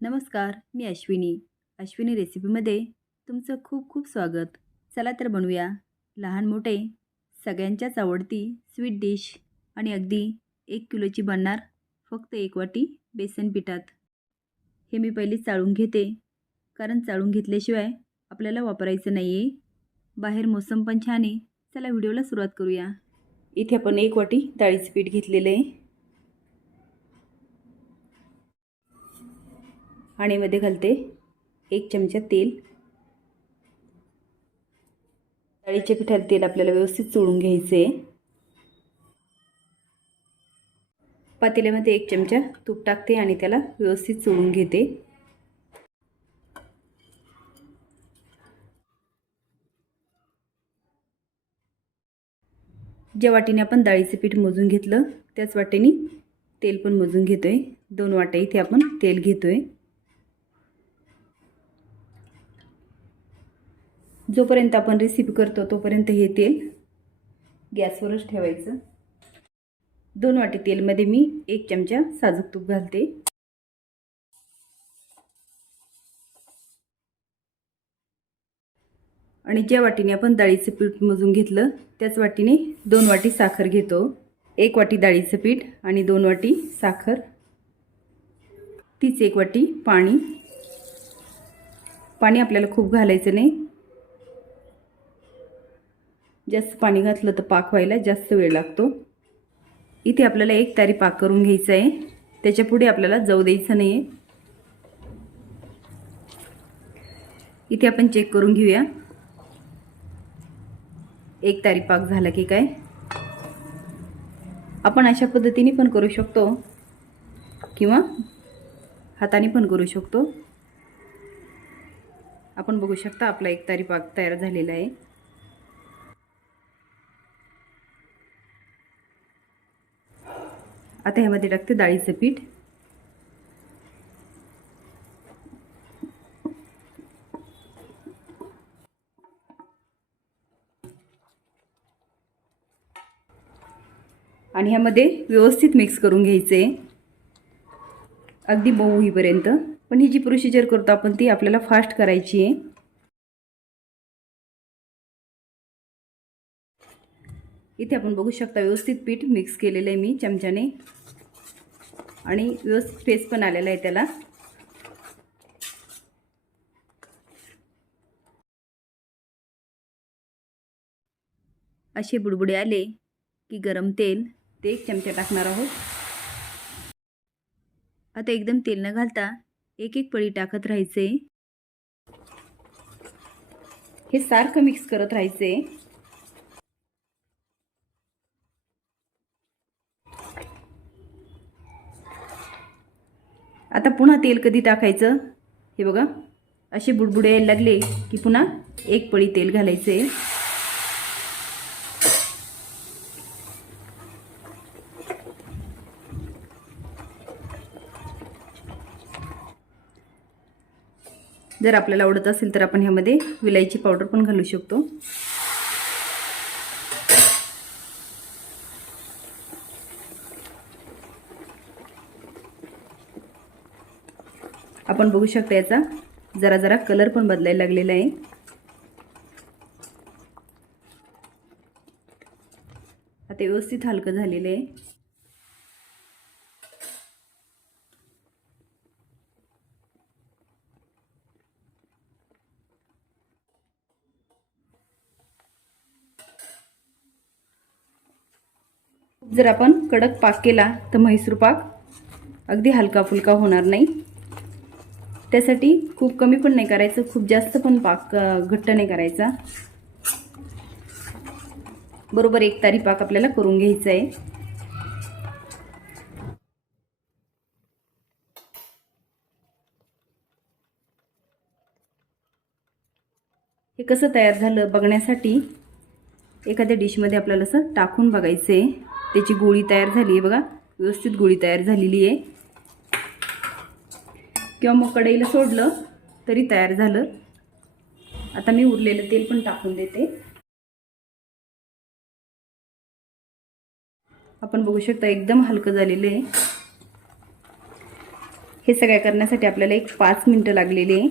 नमस्कार मी अश्विनी. अश्विनी रेसिपीमध्ये तुमचं खूप खूप स्वागत. चला तर बनवूया. लहान मोठे सगळ्यांच्याच आवडती स्वीट डिश आणि अगदी एक किलोची बनणार फक्त एक वाटी बेसन पिठात. हे मी पहिली चाळून घेते. कारण चाळून घेतल्याशिवाय आपल्याला वापरायचं नाही आहे बाहेर मोसम पण छान आहे. चला व्हिडिओला सुरुवात करूया. इथे आपण एक वाटी डाळीचं पीठ घेतलेलं आहे. आणीमध्ये घालते. एक चमचा तेल. डाळीच्या पिठात तेल आपल्याला व्यवस्थित चोळून घ्यायचे पातेल्यामध्ये एक चमचा तूप टाकते आणि त्याला व्यवस्थित चोळून घेते. ज्या वाटीने आपण डाळीचं पीठ मोजून घेतलं त्याच वाटेने तेल पण मोजून घेतोय. दोन वाट्या इथे आपण तेल घेतोय. जोपर्यंत आपण रेसिपी करतो तोपर्यंत हे तेल गॅसवरच ठेवायचं. दोन वाटी तेलमध्ये मी एक चमचा साजूक तूप घालते. आणि ज्या वाटीने आपण डाळीचं पीठ मोजून घेतलं त्याच वाटीने दोन वाटी साखर घेतो. एक वाटी डाळीचं पीठ आणि दोन वाटी साखर. तीच एक वाटी पाणी. पाणी आपल्याला खूप घालायचं नाही. जास्त पाणी घातलं तर पाक व्हायला जास्त वेळ लागतो. इथे आपल्याला एक तारी पाक करून घ्यायचा आहे. त्याच्या पुढे आपल्याला जाऊ द्यायचं नाही आहे इथे आपण चेक करून घेऊया. एक तारी पाक झाला की काय? आपण अशा पद्धतीने पण करू शकतो. किंवा हाताने पण करू शकतो. आपण बघू शकता आपला एक तारी पाक तयार झालेला आहे. आता ह्यामध्ये टाकते डाळीचं पीठ. आणि ह्यामध्ये व्यवस्थित मिक्स करून घ्यायचे. अगदी मऊ होईपर्यंत. पण ही जी प्रोसिजर करतो आपण ती आपल्याला फास्ट करायची आहे. इथे आपण बघू शकता व्यवस्थित पीठ मिक्स केलेलं आहे मी चमच्याने. आणि व्यवस्थित फेस पण आलेला आहे त्याला. असे बुडबुडे आले की गरम तेल ते एक चमचा टाकणार आहोत. आता एकदम तेल न घालता एक एक पळी टाकत राहायचे. हे सारखं मिक्स करत राहायचे. आता पुन्हा तेल कधी टाकायचं? हे बघा. असे बुडबुडे यायला लागले की पुन्हा एक पळी तेल घालायचे. जर आपल्याला आवडत असेल तर आपण ह्यामध्ये विलायची पावडर पण घालू शकतो. आपण बघू शकता याचा. जरा जरा कलर पण बदलायला लागलेला आहे. आता व्यवस्थित हलकं झालेलं आहे. जर आपण कडक पाक केला तर म्हैसूर पाक अगदी हलका फुलका होणार नाही. त्यासाठी खूप कमी पण नाही करायचं खूप जास्त पण पाक घट्ट नाही करायचा. बरोबर एक तारी पाक आपल्याला करून घ्यायचा आहे हे कसं तयार झालं बघण्यासाठी एखाद्या डिशमध्ये आपल्याला असं टाकून बघायचं आहे त्याची गोळी तयार झाली आहे बघा व्यवस्थित गोळी तयार झालेली आहे किंवा मग कढईला सोडलं तरी तयार झालं. आता मी उरलेलं तेल पण टाकून देते. आपण बघू शकता एकदम हलकं झालेलं आहे. हे सगळ्या करण्यासाठी आपल्याला एक पाच मिनटं लागलेली आहे.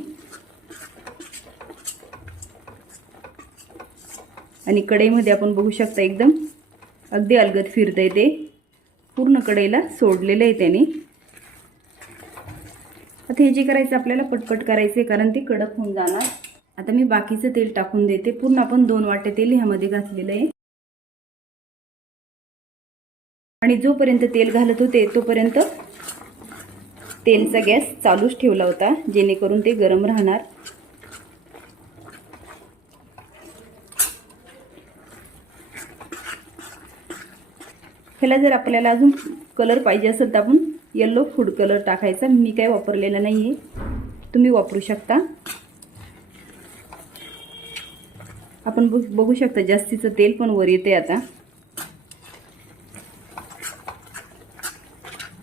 आणि कढईमध्ये आपण बघू शकता एकदम अगदी अलगद आहे ते. पूर्ण कढईला सोडलेलं आहे त्याने. आता हे जे करायचं आपल्याला पटकट करायचं आहे कारण ते कडक होऊन जाणार. आता मी बाकीचं तेल टाकून देते. पूर्ण आपण दोन वाटे तेल ह्यामध्ये घातलेलं आहे. आणि जोपर्यंत तेल घालत होते तोपर्यंत तेलचा गॅस चालूच ठेवला होता जेणेकरून ते गरम राहणार. ह्याला जर आपल्याला अजून कलर पाहिजे असेल तर आपण येल्लो फूड कलर टाकायचा. मी काय वापरलेला नाही आहे तुम्ही वापरू शकता. आपण बघू शकता जास्तीचं तेल पण वर येते आता.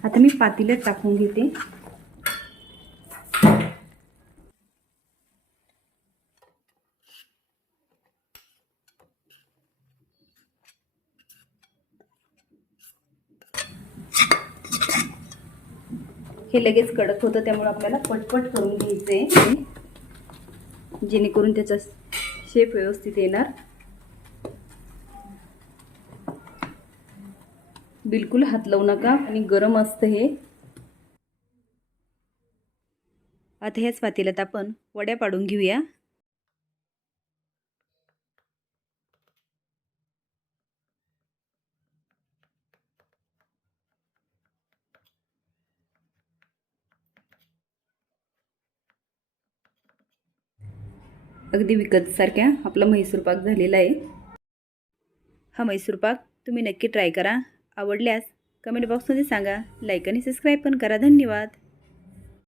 आता मी पातील्यात टाकून घेते. हे लगेच कडक होतं त्यामुळे आपल्याला पटपट करून घ्यायचं आहे जेणेकरून त्याचा शेप व्यवस्थित येणार. बिलकुल हात लावू नका आणि गरम असतं हे. आता ह्याच पातेल्यात आपण वड्या पाडून घेऊया. अगदी विकतसारख्या आपला म्हैसूर पाक झालेला आहे. हा म्हैसूर पाक तुम्ही नक्की ट्राय करा. आवडल्यास कमेंट बॉक्समध्ये सांगा. लाईक आणि सबस्क्राईब पण करा. धन्यवाद.